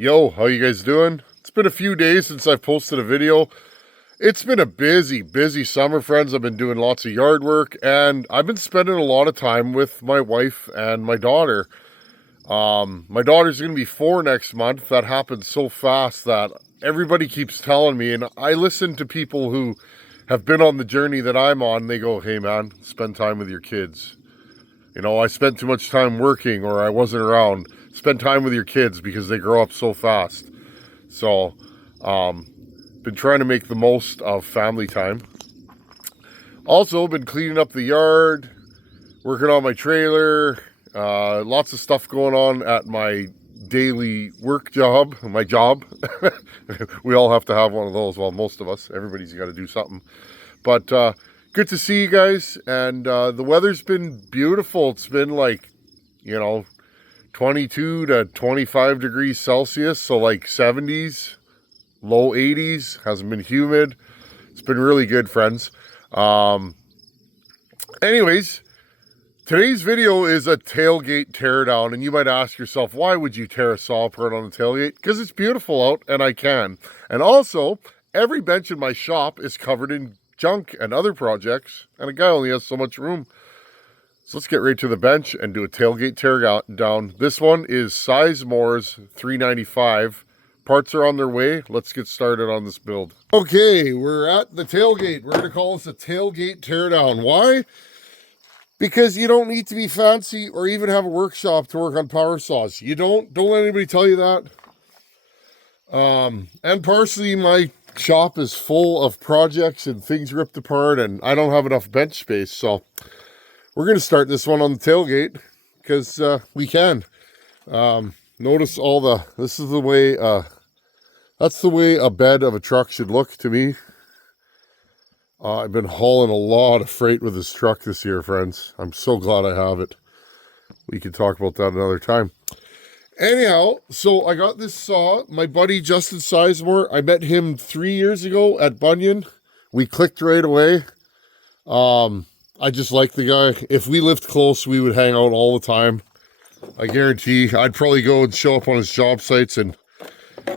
Yo, how you guys doing? It's been a few days since I've posted a video. It's been a busy summer, friends. I've been doing lots of yard work, and I've been spending a lot of time with my wife and my daughter. My daughter's going to be 4 next month. That happened so fast that everybody keeps telling me, and I listen to people who have been on the journey that I'm on. They go, hey man, spend time with your kids. You know, I spent too much time working, or I wasn't around. Spend time with your kids because they grow up so fast. So, been trying to make the most of family time. Also, been cleaning up the yard, working on my trailer, lots of stuff going on at my daily work job, my job. We all have to have one of those, well, most of us. Everybody's got to do something. But good to see you guys, and the weather's been beautiful. It's been like, 22 to 25 degrees Celsius, so like 70s, low 80s, hasn't been humid. It's been really good, friends. Anyways, today's video is a tailgate teardown, and you might ask yourself, why would you tear a saw apart on a tailgate? Because it's beautiful out, and I can. And also, every bench in my shop is covered in junk and other projects, and a guy only has so much room. So let's get right to the bench and do a tailgate tear down. This one is Sizemore's 395. Parts are on their way. Let's get started on this build. Okay, we're at the tailgate. We're going to call this a tailgate teardown. Why? Because you don't need to be fancy or even have a workshop to work on power saws. You don't let anybody tell you that. And partially my shop is full of projects and things ripped apart, and I don't have enough bench space, so we're going to start this one on the tailgate because we can. Notice this is the way, that's the way a bed of a truck should look to me. I've been hauling a lot of freight with this truck this year, friends. I'm so glad I have it. We can talk about that another time. Anyhow, so I got this saw. My buddy Justin Sizemore, I met him 3 years ago at Bunyan. We clicked right away. I just like the guy. If we lived close, we would hang out all the time. I guarantee I'd probably go and show up on his job sites and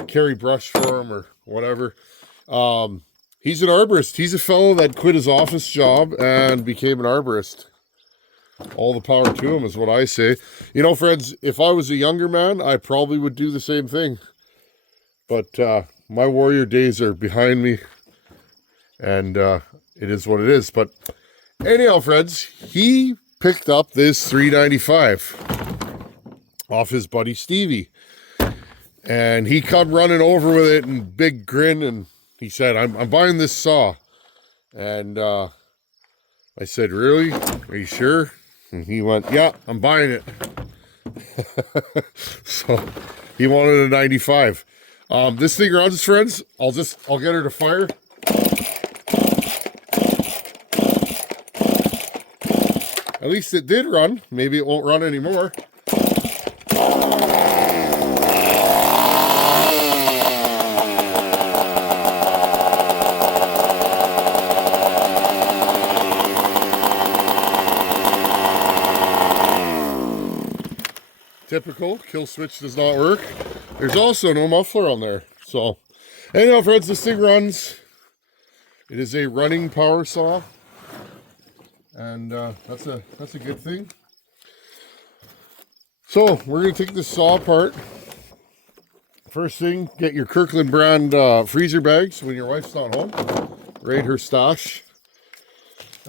carry brush for him or whatever. He's an arborist. He's a fellow that quit his office job and became an arborist. All the power to him is what I say. You know, friends, if I was a younger man, I probably would do the same thing. But my warrior days are behind me, and it is what it is. But anyhow, friends, he picked up this 395 off his buddy Stevie. And he come running over with it and big grin, and he said, I'm buying this saw. And I said, really? Are you sure? And he went, yeah, I'm buying it. So he wanted a 95. This thing runs, friends. I'll get her to fire. At least it did run. Maybe it won't run anymore. Typical, kill switch does not work. There's also no muffler on there. So, anyhow, friends, this thing runs. It is a running power saw, and that's a good thing. So we're gonna take this saw apart. First thing, get your Kirkland brand freezer bags when your wife's not home. Write her stash,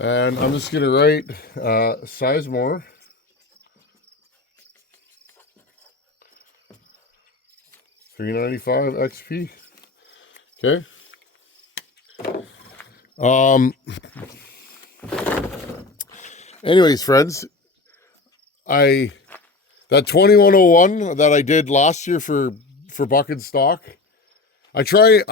and I'm just gonna write Sizemore. $395 XP. Okay. Anyways, friends, that 2101 that I did last year for Buck and Stock, I try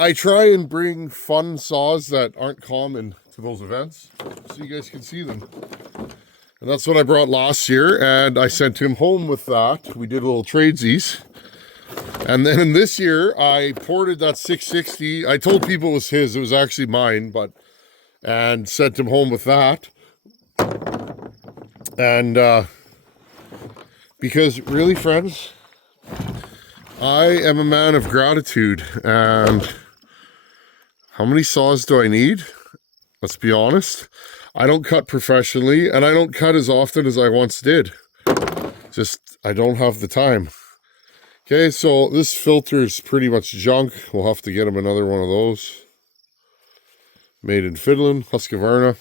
and bring fun saws that aren't common to those events so you guys can see them. And that's what I brought last year, and I sent him home with that. We did a little tradesies. And then this year, I ported that 660. I told people it was his. It was actually mine, and sent him home with that. And because really, friends, I am a man of gratitude, and how many saws do I need? Let's be honest. I don't cut professionally, and I don't cut as often as I once did. Just, I don't have the time. Okay, so this filter's pretty much junk. We'll have to get him another one of those. Made in Finland, Husqvarna.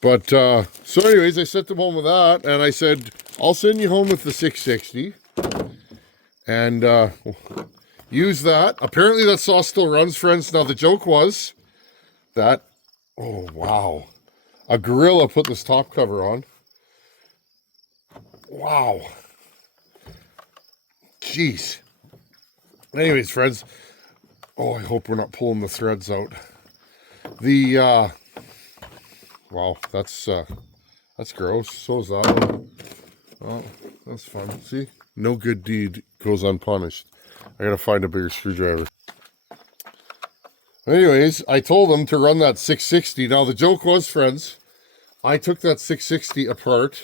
But, so anyways, I sent them home with that, and I said, I'll send you home with the 660. And, use that. Apparently that saw still runs, friends. Now, the joke was that, oh, wow. A gorilla put this top cover on. Wow. Jeez. Anyways, friends. Oh, I hope we're not pulling the threads out. The, wow, that's gross. So is that one. Oh, that's fun. See? No good deed goes unpunished. I gotta find a bigger screwdriver. Anyways, I told them to run that 660. Now, the joke was, friends, I took that 660 apart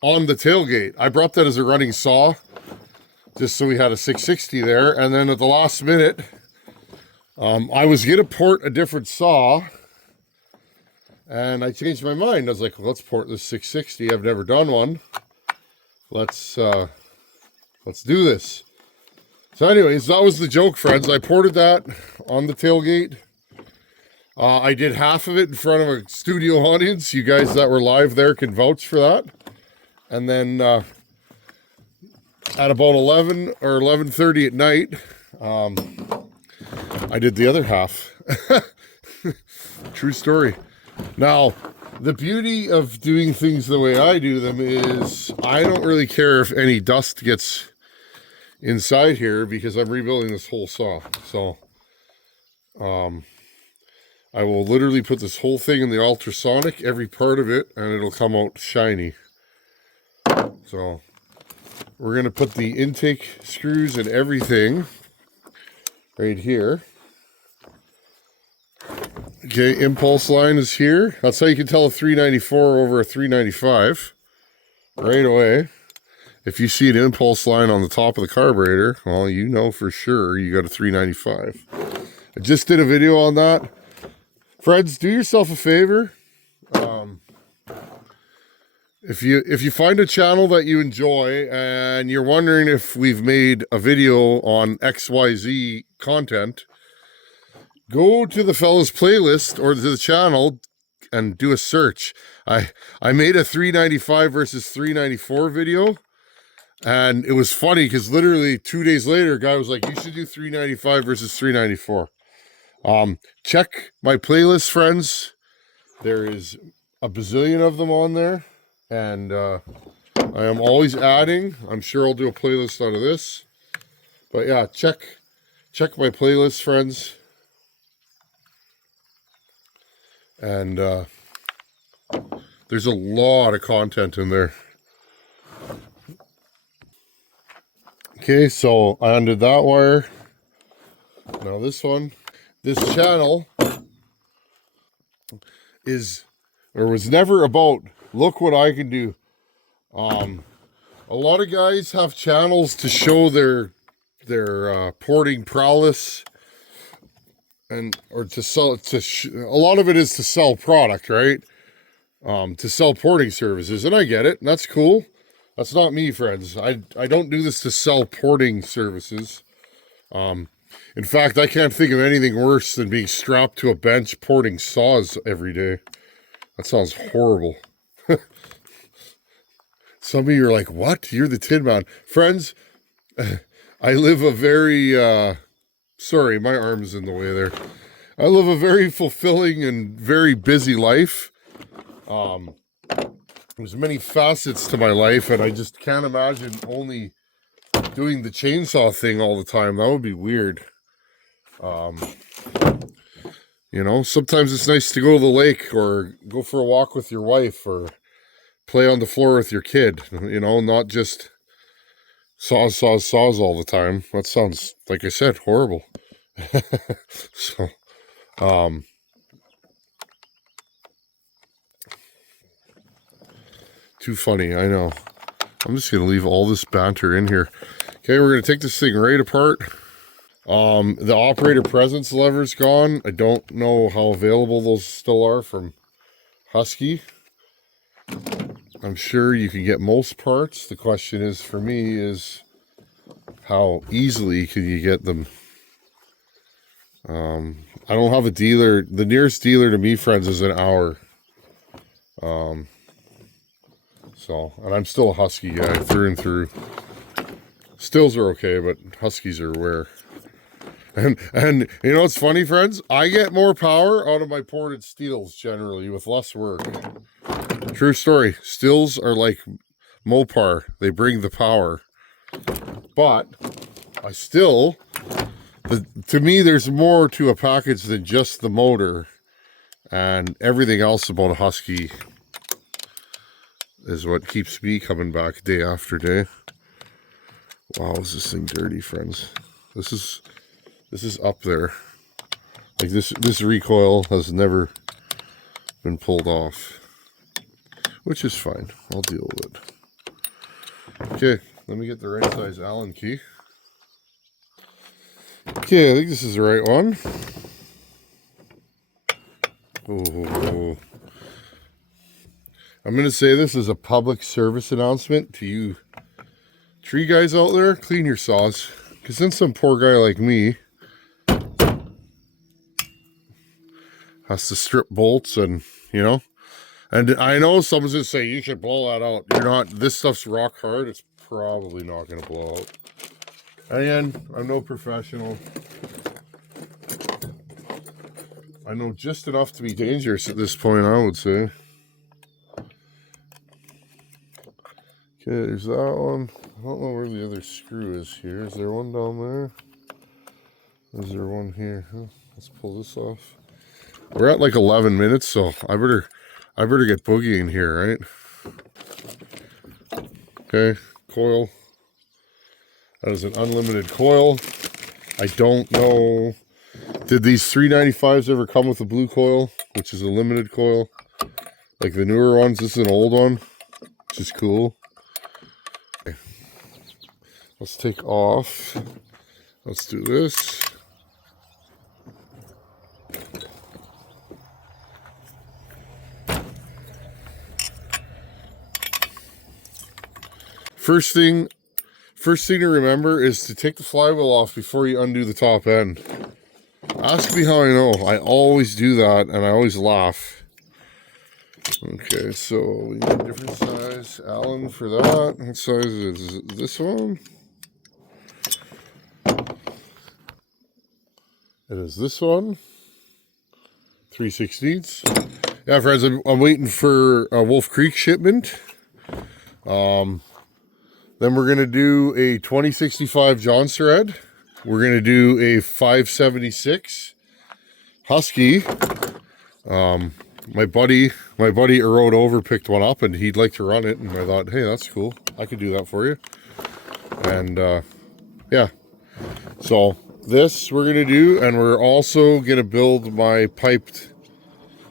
on the tailgate. I brought that as a running saw, just so we had a 660 there. And then at the last minute, I was going to port a different saw, and I changed my mind. I was like, well, let's port this 660. I've never done one. Let's do this. So anyways, that was the joke, friends. I ported that on the tailgate. I did half of it in front of a studio audience. You guys that were live there can vouch for that. And then at about 11 or 11:30 at night, I did the other half. True story. Now, the beauty of doing things the way I do them is I don't really care if any dust gets inside here because I'm rebuilding this whole saw. So, I will literally put this whole thing in the ultrasonic, every part of it, and it'll come out shiny. So, we're going to put the intake screws and everything right here. Okay, impulse line is here. That's how you can tell a 394 over a 395 right away. If you see an impulse line on the top of the carburetor, well, you know for sure you got a 395. I just did a video on that. Friends, do yourself a favor. If you find a channel that you enjoy and you're wondering if we've made a video on XYZ content, go to the fellas playlist or to the channel and do a search. I made a 395 versus 394 video. And it was funny because literally 2 days later, a guy was like, you should do 395 versus 394. Check my playlist, friends. There is a bazillion of them on there. And I am always adding. I'm sure I'll do a playlist out of this. But yeah, check my playlist, friends. And there's a lot of content in there. Okay, so I undid that wire. Now this one. This channel was never about, look what I can do. A lot of guys have channels to show their porting prowess, or to sell. A lot of it is to sell product, right? To sell porting services, and I get it. That's cool. That's not me, friends. I don't do this to sell porting services. In fact, I can't think of anything worse than being strapped to a bench porting saws every day. That sounds horrible. Some of you are like, what? You're the Tin Man. Friends, I live a very, sorry, my arm's in the way there. I live a very fulfilling and very busy life. There's many facets to my life, and I just can't imagine only doing the chainsaw thing all the time. That would be weird. You know, sometimes it's nice to go to the lake or go for a walk with your wife or play on the floor with your kid, you know, not just saws all the time. That sounds, like I said, horrible. So, too funny, I know. I'm just going to leave all this banter in here. Okay, we're going to take this thing right apart. The operator presence lever's gone. I don't know how available those still are from Husky. I'm sure you can get most parts. The question is, for me, is how easily can you get them? I don't have a dealer. The nearest dealer to me, friends, is an hour. And I'm still a Husky guy through and through. Stills are okay, but Huskies are rare. And you know what's funny, friends? I get more power out of my ported steels generally with less work. True story. Stills are like Mopar. They bring the power. But I still, to me, there's more to a package than just the motor, and everything else about a Husky is what keeps me coming back day after day. Wow, is this thing dirty, friends? This is up there. Like this recoil has never been pulled off, which is fine. I'll deal with it. Okay, let me get the right size Allen key. Okay, I think this is the right one. Oh. I'm going to say this is a public service announcement to you tree guys out there. Clean your saws. Because then some poor guy like me has to strip bolts and, you know. And I know someone's going to say, you should blow that out. You're not. This stuff's rock hard. It's probably not going to blow out. Again, I'm no professional. I know just enough to be dangerous at this point, I would say. Okay, there's that one. I don't know where the other screw is here. Is there one down there? Is there one here? Let's pull this off. We're at like 11 minutes, so I better get boogieing here, right? Okay, coil. That is an unlimited coil. I don't know. Did these 395s ever come with a blue coil, which is a limited coil? Like the newer ones. This is an old one, which is cool. Okay. Let's take off. Let's do this. First thing to remember is to take the flywheel off before you undo the top end. Ask me how I know. I always do that, and I always laugh. Okay, so we need a different size Allen for that. What size is this one? It is this one. 3/16. Yeah, friends, I'm waiting for a Wolf Creek shipment. Then we're going to do a 2065 John Thread. We're going to do a 576 Husky. My buddy rode over, picked one up, and he'd like to run it. And I thought, hey, that's cool. I could do that for you. And yeah. So this we're going to do, and we're also going to build my piped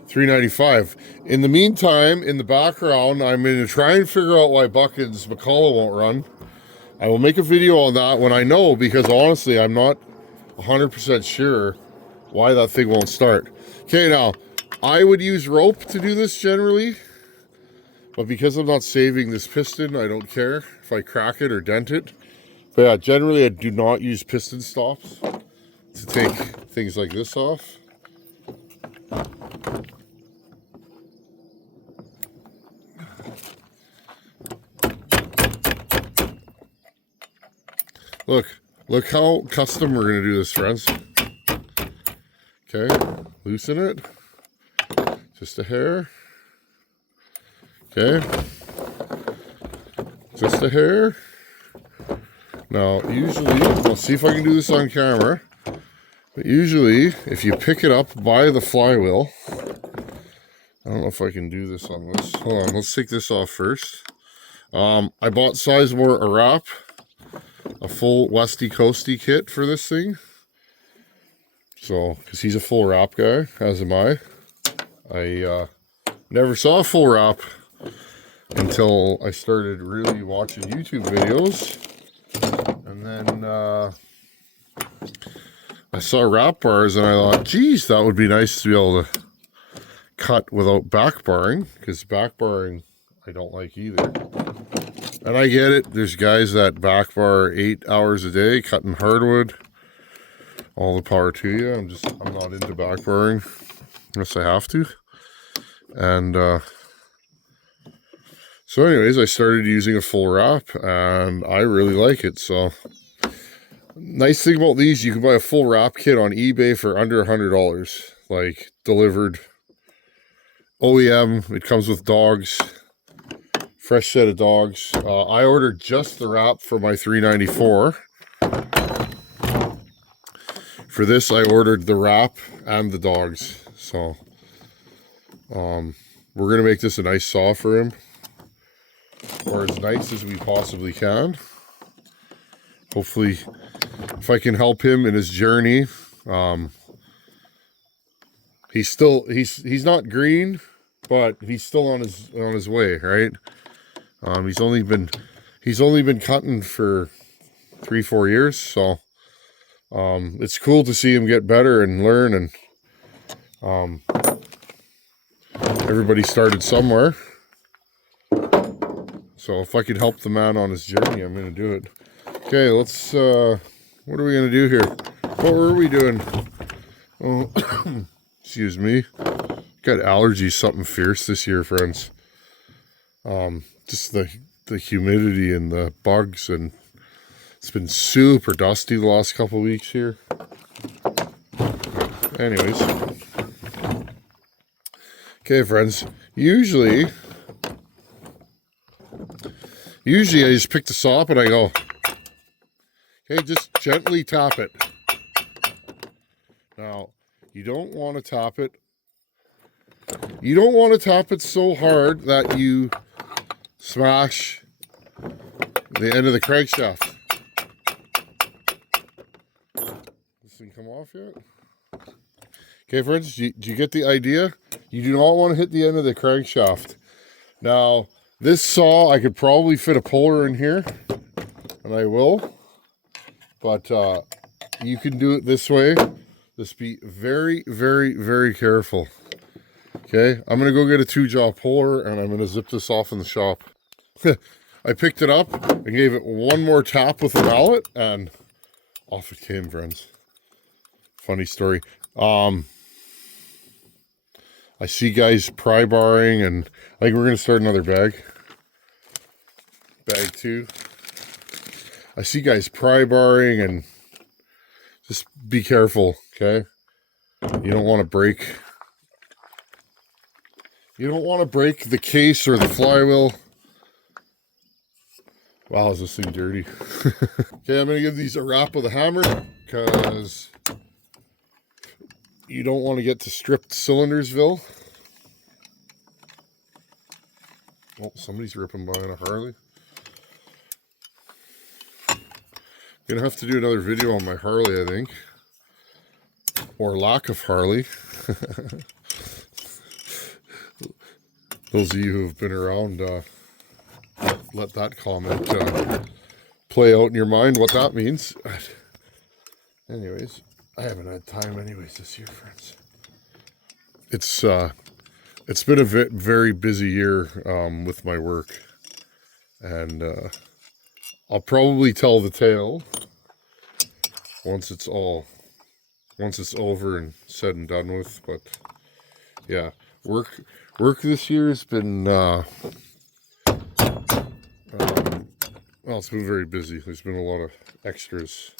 395. In the meantime, in the background, I'm going to try and figure out why Buckins McCullough won't run. I will make a video on that when I know, because honestly, I'm not 100% sure why that thing won't start. Okay, now, I would use rope to do this generally, but because I'm not saving this piston, I don't care if I crack it or dent it. But yeah, generally, I do not use piston stops to take things like this off. Look how custom we're going to do this, friends. Okay, loosen it. Just a hair. Okay. Just a hair. Now, usually, I'll see if I can do this on camera. But usually, if you pick it up by the flywheel, I don't know if I can do this on this. Hold on, let's take this off first. I bought Sizemore a wrap. A full Westy Coasty kit for this thing. So, because he's a full wrap guy, as am I. I never saw a full wrap until I started really watching YouTube videos. And then I saw wrap bars and I thought, geez, that would be nice to be able to cut without back barring, because back barring I don't like either. And I get it, there's guys that back bar 8 hours a day cutting hardwood. All the power to you. I'm not into back barring unless I have to. And so anyways, I started using a full wrap and I really like it. So nice thing about these, you can buy a full wrap kit on eBay for under $100, like delivered OEM. It comes with dogs, fresh set of dogs. I ordered just the wrap for my 394. For this, I ordered the wrap and the dogs. So we're gonna make this a nice saw for him, or as nice as we possibly can. Hopefully, if I can help him in his journey. He's not green, but he's still on his way, right? He's only been cutting for 3-4 years, so it's cool to see him get better and learn, and everybody started somewhere. So if I can help the man on his journey, I'm going to do it. Okay, let's, what are we going to do here? What were we doing? Oh, excuse me. Got allergies, something fierce this year, friends. Just the humidity and the bugs, and it's been super dusty the last couple of weeks here. Anyways. Okay, friends. Usually I just pick the saw up and I go, okay, just gently tap it. Now, you don't want to tap it. You don't want to tap it so hard that you smash the end of the crankshaft. This thing come off yet? Okay, friends, do you get the idea? You do not want to hit the end of the crankshaft. Now, this saw, I could probably fit a puller in here, and I will. But you can do it this way. Just be very, very, very careful. Okay, I'm going to go get a 2-jaw puller, and I'm going to zip this off in the shop. I picked it up and gave it one more tap with a mallet, and off it came, friends. Funny story. I see guys pry barring, and I think we're going to start another bag. Bag 2. I see guys pry barring, and just be careful, okay? You don't want to break. You don't want to break the case or the flywheel. Wow, is this thing dirty? Okay, I'm going to give these a wrap with a hammer, because you don't want to get to stripped Cylindersville. Oh, somebody's ripping by on a Harley. Gonna have to do another video on my Harley, I think. Or lack of Harley. Those of you who have been around, let that comment play out in your mind what that means. Anyways, I haven't had time anyways this year, friends. It's been a very busy year with my work, and I'll probably tell the tale once it's over and said and done with. But yeah, work this year has been well, it's been very busy. There's been a lot of extras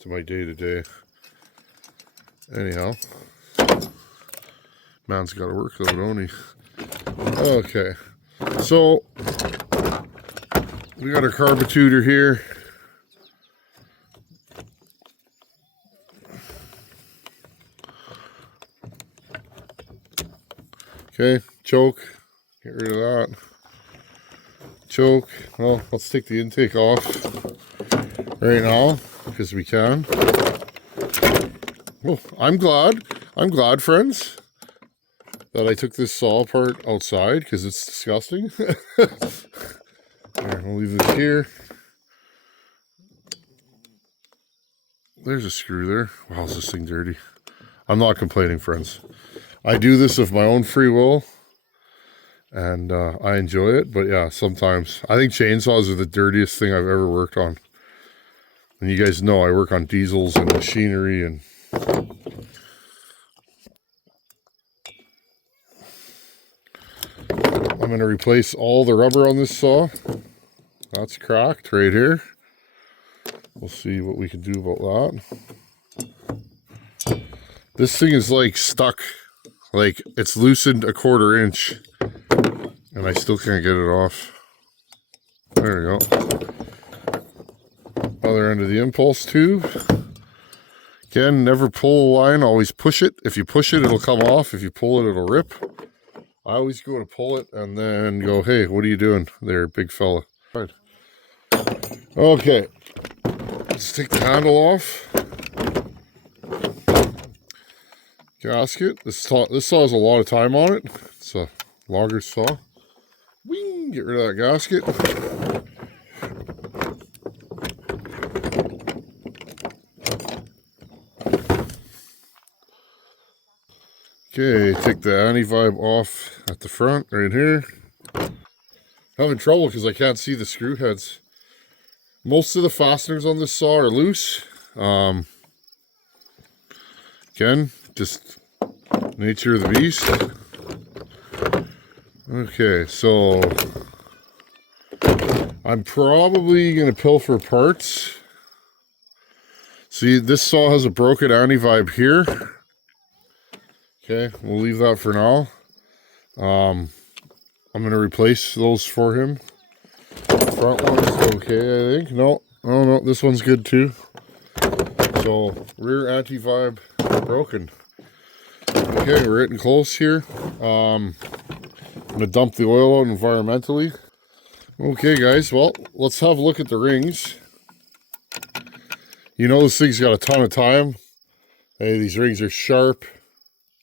to my day-to-day. Anyhow, man's got to work though, don't he? Okay, so we got our carbitutor here. Okay, choke, get rid of that. Choke, well, let's take the intake off right now, because we can. Oh, I'm glad, friends. that I took this saw apart outside because it's disgusting. Alright, we'll leave this here. There's a screw there. Wow, is this thing dirty? I'm not complaining, friends. I do this of my own free will, and I enjoy it. But yeah, sometimes I think chainsaws are the dirtiest thing I've ever worked on. And you guys know I work on diesels and machinery, and I'm going to replace all the rubber on this saw. That's cracked right here. We'll see what we can do about that. This thing is like stuck, like it's loosened 1/4 inch, and I still can't get it off. There we go. Other end of the impulse tube. Again, never pull a line, always push it. If you push it, it'll come off. If you pull it, it'll rip. I always go to pull it and then go, hey, what are you doing there, big fella? Right. Okay, let's take the handle off. Gasket. This saw has a lot of time on it. It's a logger saw. Wing, get rid of that gasket. Okay, take the anti-vibe off at the front right here. Having trouble because I can't see the screw heads. Most of the fasteners on this saw are loose. Again, just nature of the beast. Okay, so I'm probably going to pilfer parts. See, this saw has a broken anti-vibe here. Okay, we'll leave that for now. I'm going to replace those for him. Front one's okay, I think. No, this one's good too. So, rear anti-vibe broken. Okay, we're getting close here. I'm going to dump the oil out environmentally. Okay, guys, well, let's have a look at the rings. You know this thing's got a ton of time. Hey, these rings are sharp,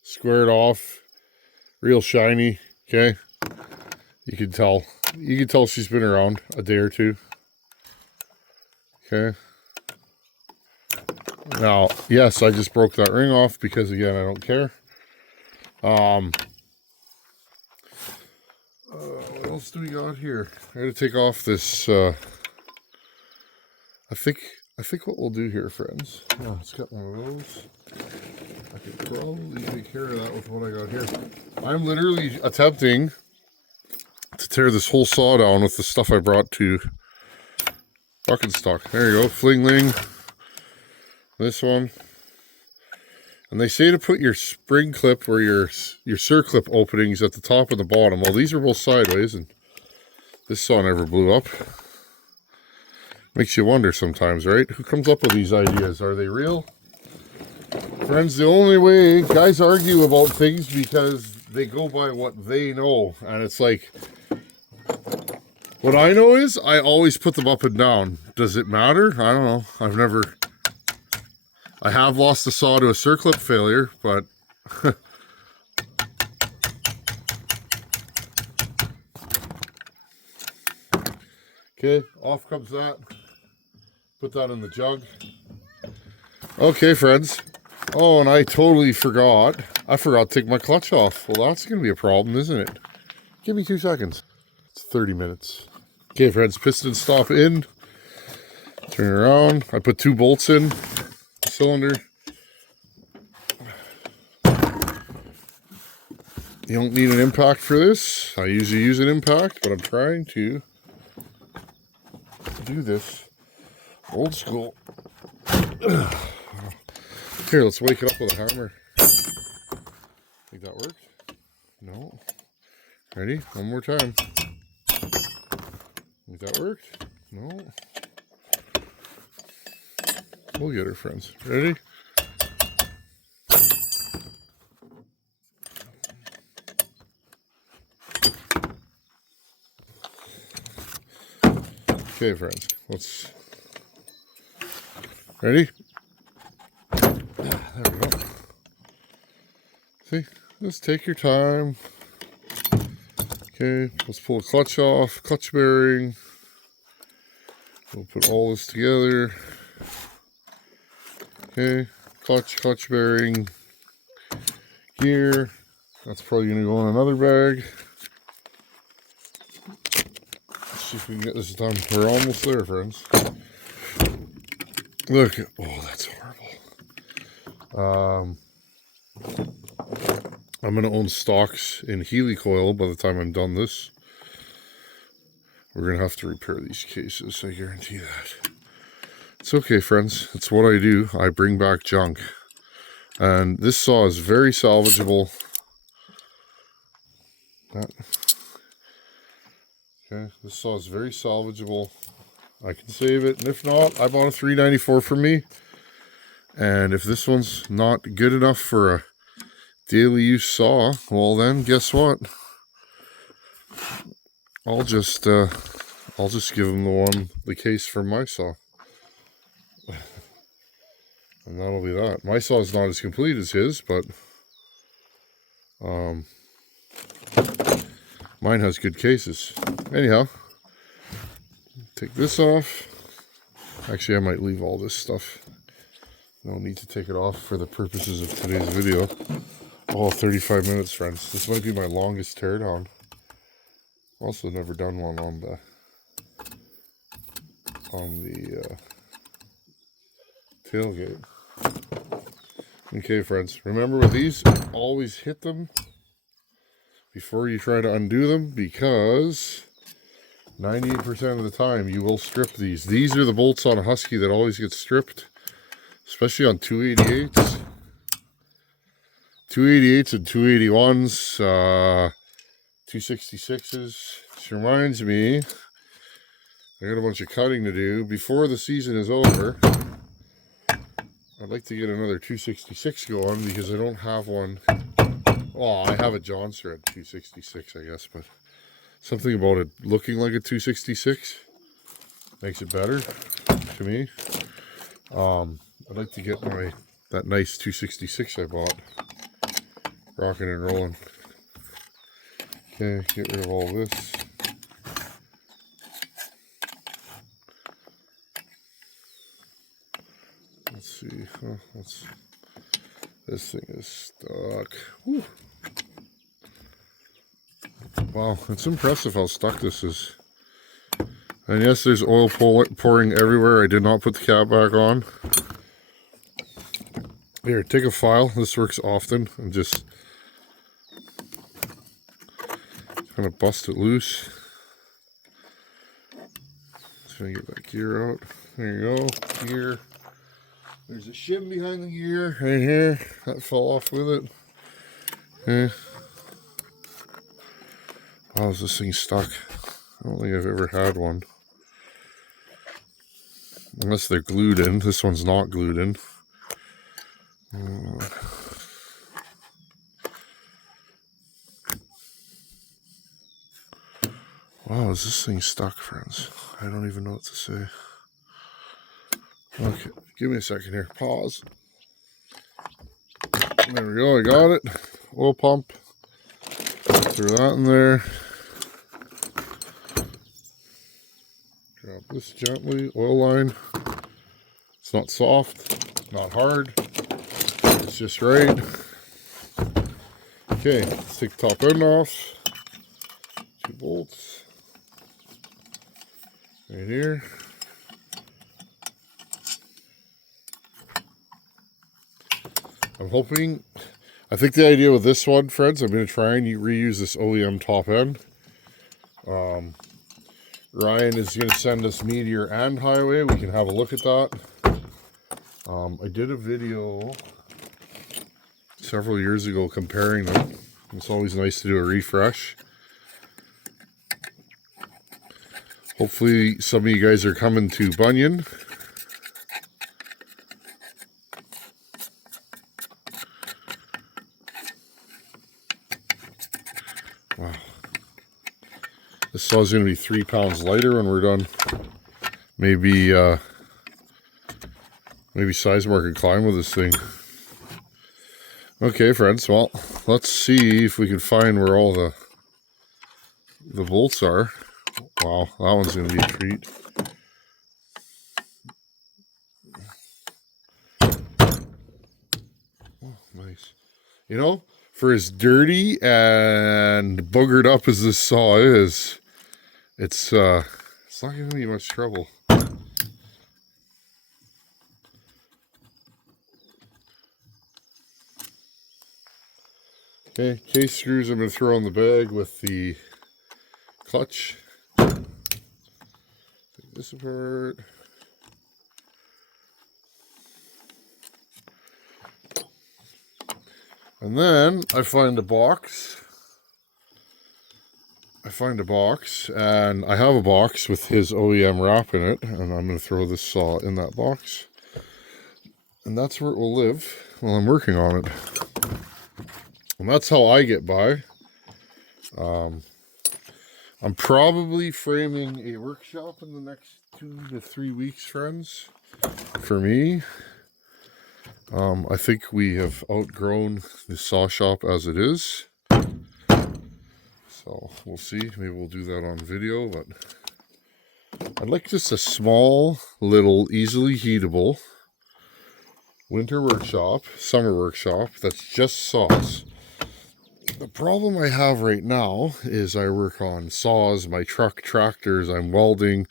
squared off, real shiny, okay? You can tell. You can tell she's been around a day or two. Okay. Now, yes, I just broke that ring off because, again, I don't care. What else do we got here? I gotta take off this, I think what we'll do here, friends. Oh, it's got one of those. I could probably take care of that with what I got here. I'm literally attempting to tear this whole saw down with the stuff I brought to fucking stock. There you go, fling-ling. This one. And they say to put your spring clip or your circlip openings at the top and the bottom. Well, these are both sideways, and this saw never blew up. Makes you wonder sometimes, right? Who comes up with these ideas? Are they real? Friends, the only way guys argue about things because they go by what they know. And it's like, what I know is I always put them up and down. Does it matter? I don't know. I have lost a saw to a circlip failure, but okay, off comes that. Put that in the jug. Okay, friends. Oh, and I totally forgot. I forgot to take my clutch off. Well, that's going to be a problem, isn't it? Give me 2 seconds. It's 30 minutes. Okay, friends, piston stop in. Turn it around. I put 2 bolts in the cylinder. You don't need an impact for this. I usually use an impact, but I'm trying to do this old school. Here, let's wake it up with a hammer. Think that worked? No. Ready? One more time. Think that worked? No. We'll get her, friends. Ready? Okay, friends. Let's... Ready? There we go. See? Just take your time. Okay, let's pull the clutch off, clutch bearing. We'll put all this together. Okay, clutch bearing, gear. That's probably going to go in another bag. Let's see if we can get this done. We're almost there, friends. Look, oh, that's horrible. I'm going to own stocks in helicoil by the time I'm done this. We're going to have to repair these cases, I guarantee that. It's okay, friends. It's what I do. I bring back junk. And this saw is very salvageable. Okay, this saw is very salvageable. I can save it. And if not, I bought a $3.94 for me. And if this one's not good enough for a daily use saw, well then, guess what? I'll just give him the case from my saw. And that'll be that. My saw is not as complete as his, but mine has good cases. Anyhow, take this off. Actually, I might leave all this stuff. No need to take it off for the purposes of today's video. Oh, 35 minutes, friends. This might be my longest teardown. Also never done one on the tailgate. Okay, friends, remember with these, always hit them before you try to undo them, because 98% of the time you will strip these. These are the bolts on a Husky that always get stripped, especially on 288s. 288s and 281s, 266s. This reminds me, I got a bunch of cutting to do. Before the season is over, I'd like to get another 266 going because I don't have one. Well, I have a John Thread 266, I guess, but something about it looking like a 266 makes it better to me. I'd like to get that nice 266 I bought. Rocking and rolling. Okay, get rid of all this. Let's see. Oh, this thing is stuck. Whew. Wow, it's impressive how stuck this is. And yes, there's oil pouring everywhere. I did not put the cap back on. Here, take a file. This works often. And just kind of bust it loose. Just gonna get that gear out. There you go. Gear. There's a shim behind the gear right here. That fell off with it. Okay. Wow, is this thing stuck? I don't think I've ever had one. Unless they're glued in. This one's not glued in. Wow, is this thing stuck, friends? I don't even know what to say. Okay, give me a second here. Pause. There we go, I got it. Oil pump. Throw that in there. Drop this gently. Oil line. It's not soft, not hard. It's just right. Okay, let's take the top end off. 2 bolts. Right here. I'm hoping, I think the idea with this one, friends, I'm going to try and reuse this OEM top end. Ryan is going to send us Meteor and Highway. We can have a look at that. I did a video several years ago comparing them. It's always nice to do a refresh. Hopefully some of you guys are coming to Bunyan. Wow. This saw is going to be 3 pounds lighter when we're done. Maybe Sizemore can climb with this thing. Okay, friends, well, let's see if we can find where all the bolts are. Wow, that one's going to be a treat. Oh, nice. You know, for as dirty and boogered up as this saw is, it's not giving me much trouble. Okay, case screws I'm going to throw in the bag with the clutch. Take this apart. And then I find a box. And I have a box with his OEM wrap in it, and I'm going to throw this saw in that box. And that's where it will live while I'm working on it. And that's how I get by. I'm probably framing a workshop in the next 2 to 3 weeks, friends. For me, I think we have outgrown the saw shop as it is. So we'll see. Maybe we'll do that on video, but I'd like just a small, little, easily heatable winter workshop, summer workshop that's just saws. The problem I have right now is I work on saws, my truck, tractors, I'm welding.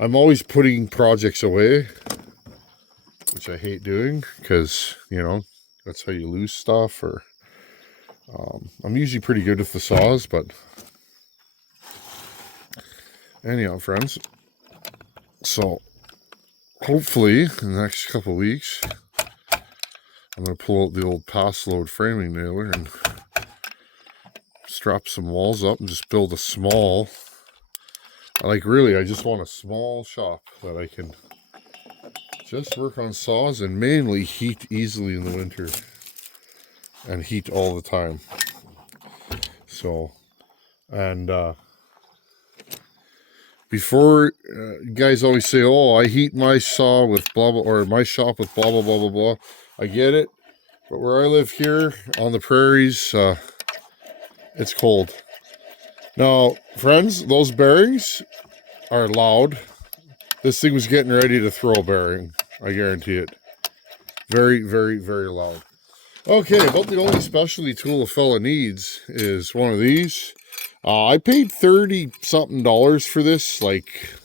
I'm always putting projects away, which I hate doing because, you know, that's how you lose stuff. Or I'm usually pretty good with the saws, but anyhow, friends. So hopefully in the next couple of weeks, I'm going to pull out the old pass load framing nailer and strap some walls up and just build a small, I just want a small shop that I can just work on saws and mainly heat easily in the winter and heat all the time. So, and before, you guys always say, oh, I heat my saw with blah, blah, or my shop with blah, blah, blah, blah, blah. I get it. But where I live here on the prairies, it's cold. Now, friends, those bearings are loud. This thing was getting ready to throw a bearing. I guarantee it. Very, very, very loud. Okay, about the only specialty tool a fella needs is one of these. I paid $30-something for this, like,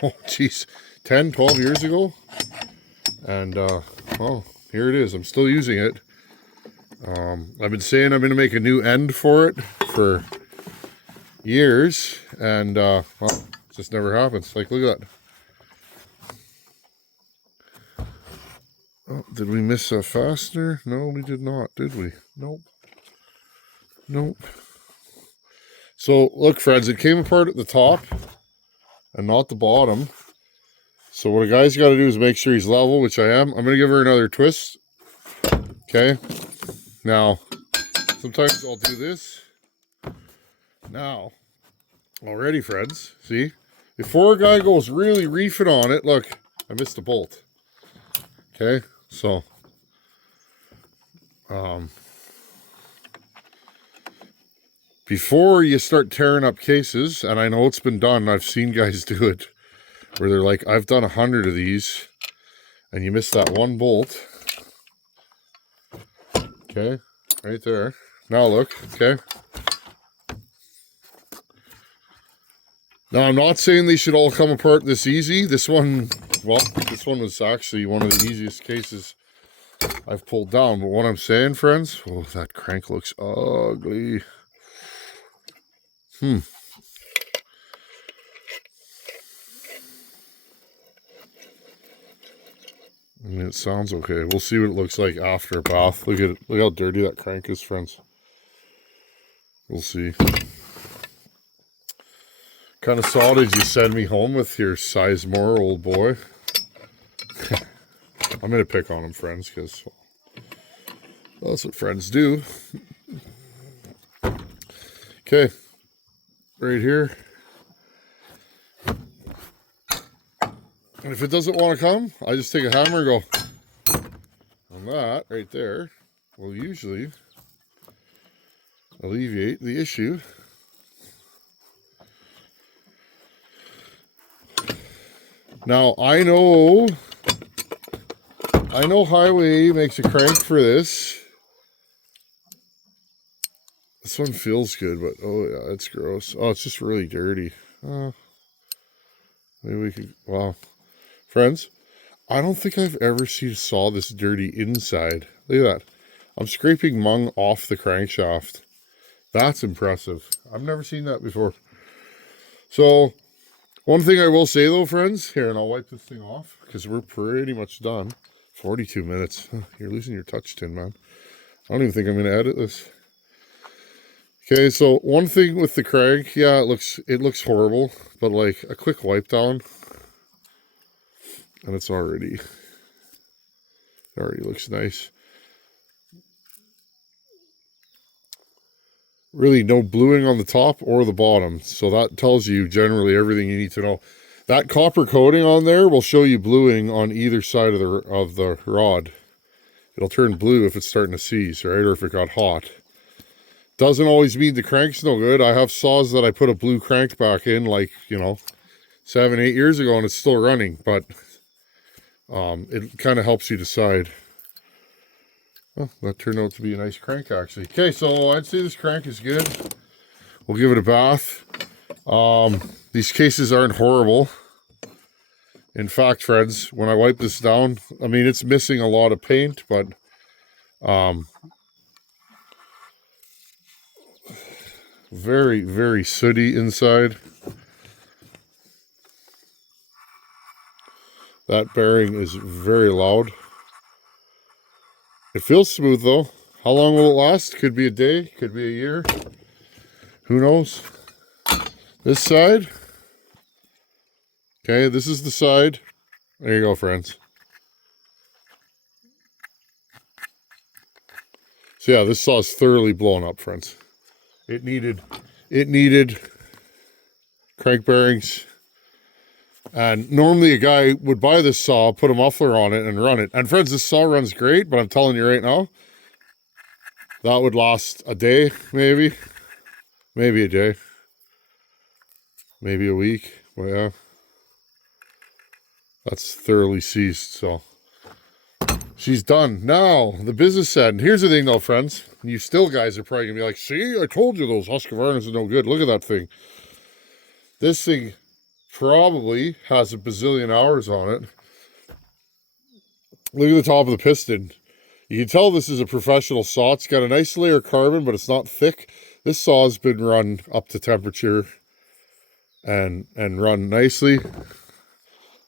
oh, geez, 10, 12 years ago. And, well, here it is. I'm still using it. I've been saying I'm going to make a new end for it for years. And, well, it just never happens. Like, look at that. Oh, did we miss a fastener? No, we did not, did we? Nope. Nope. So, look, friends, it came apart at the top and not the bottom. So what a guy's got to do is make sure he's level, which I am. I'm going to give her another twist. Okay. Now, sometimes I'll do this. Now, already, friends, see? Before a guy goes really reefing on it, look, I missed a bolt. Okay, so, before you start tearing up cases, and I know it's been done, I've seen guys do it, where they're like, I've done 100 of these, and you miss that one bolt. Okay, right there. Now look, okay. Now I'm not saying they should all come apart this easy. This one, well, this one was actually one of the easiest cases I've pulled down. But what I'm saying, friends, oh, that crank looks ugly. I mean, it sounds okay. We'll see what it looks like after a bath. Look at it. Look how dirty that crank is, friends. We'll see. Kind of saw did you send me home with your Sizemore, old boy? I'm going to pick on him, friends, because well, that's what friends do. Okay. Right here. And if it doesn't want to come, I just take a hammer and go. And And that right there will usually alleviate the issue. Now, I know Highway makes a crank for this. This one feels good, but oh yeah, it's gross. Oh, it's just really dirty. Maybe we could, wow. Friends, I don't think I've ever seen a saw this dirty inside. Look at that. I'm scraping mung off the crankshaft. That's impressive. I've never seen that before. So, one thing I will say though, friends, here, and I'll wipe this thing off because we're pretty much done. 42 minutes. You're losing your touch tin, man. I don't even think I'm going to edit this. Okay, so one thing with the crank, yeah, it looks horrible, but like a quick wipe down, and it already looks nice. Really no bluing on the top or the bottom, so that tells you generally everything you need to know. That copper coating on there will show you bluing on either side of the rod. It'll turn blue if it's starting to seize, right, or if it got hot. Doesn't always mean the crank's no good. I have saws that I put a blue crank back in, like, 7-8 years ago, and it's still running, but it kind of helps you decide. Oh, that turned out to be a nice crank, actually. Okay, so I'd say this crank is good. We'll give it a bath. These cases aren't horrible. In fact, friends, when I wipe this down, I mean, it's missing a lot of paint, but very, very sooty inside. That bearing is very loud. It feels smooth though. How long will it last? Could be a day, could be a year. Who knows? This side. Okay, this is the side. There you go, friends. So yeah, this saw is thoroughly blown up, friends. It needed crank bearings. And normally a guy would buy this saw, put a muffler on it, and run it. And friends, this saw runs great, but I'm telling you right now, that would last a day, maybe. Maybe a day. Maybe a week. Well, yeah. That's thoroughly seized, so. She's done. Now, the business end. Here's the thing though, friends. You still guys are probably going to be like, see, I told you those Husqvarnas are no good. Look at that thing. This thing probably has a bazillion hours on it. Look at the top of the piston. You can tell this is a professional saw. It's got a nice layer of carbon, but it's not thick. This saw has been run up to temperature and run nicely.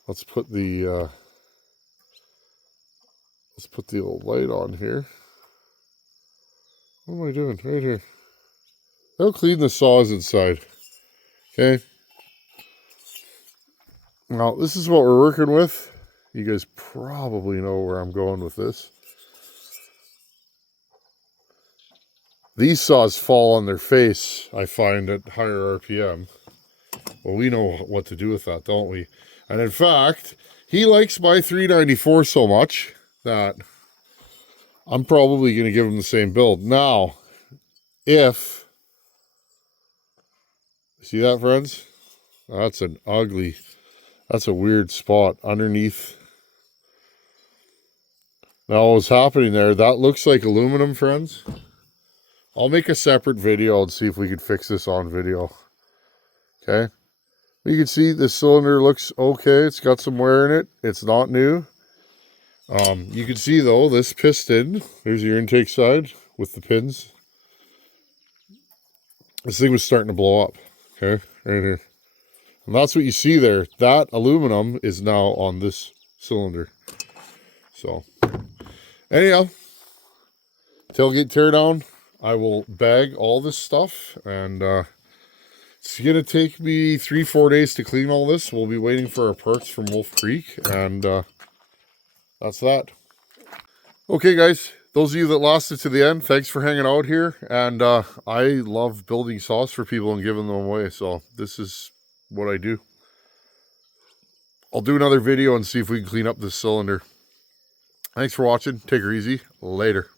Let's put the old light on here. What am I doing? Right here. How clean the saw is inside. Okay. Now, this is what we're working with. You guys probably know where I'm going with this. These saws fall on their face, I find, at higher RPM. Well, we know what to do with that, don't we? And in fact, he likes my 394 so much that I'm probably going to give him the same build. Now, if... See that, friends? That's an ugly... That's a weird spot underneath. Now, what's happening there, that looks like aluminum, friends. I'll make a separate video and see if we can fix this on video. Okay. You can see the cylinder looks okay. It's got some wear in it. It's not new. You can see, though, this piston. There's your intake side with the pins. This thing was starting to blow up. Okay. Right here. And that's what you see there. That aluminum is now on this cylinder. So, anyhow, tailgate teardown. I will bag all this stuff, and it's going to take me 3-4 days to clean all this. We'll be waiting for our parts from Wolf Creek, and that's that. Okay, guys, those of you that lasted to the end, thanks for hanging out here. And I love building saws for people and giving them away, so this is what I do. I'll do another video and see if we can clean up this cylinder. Thanks for watching. Take her easy. Later.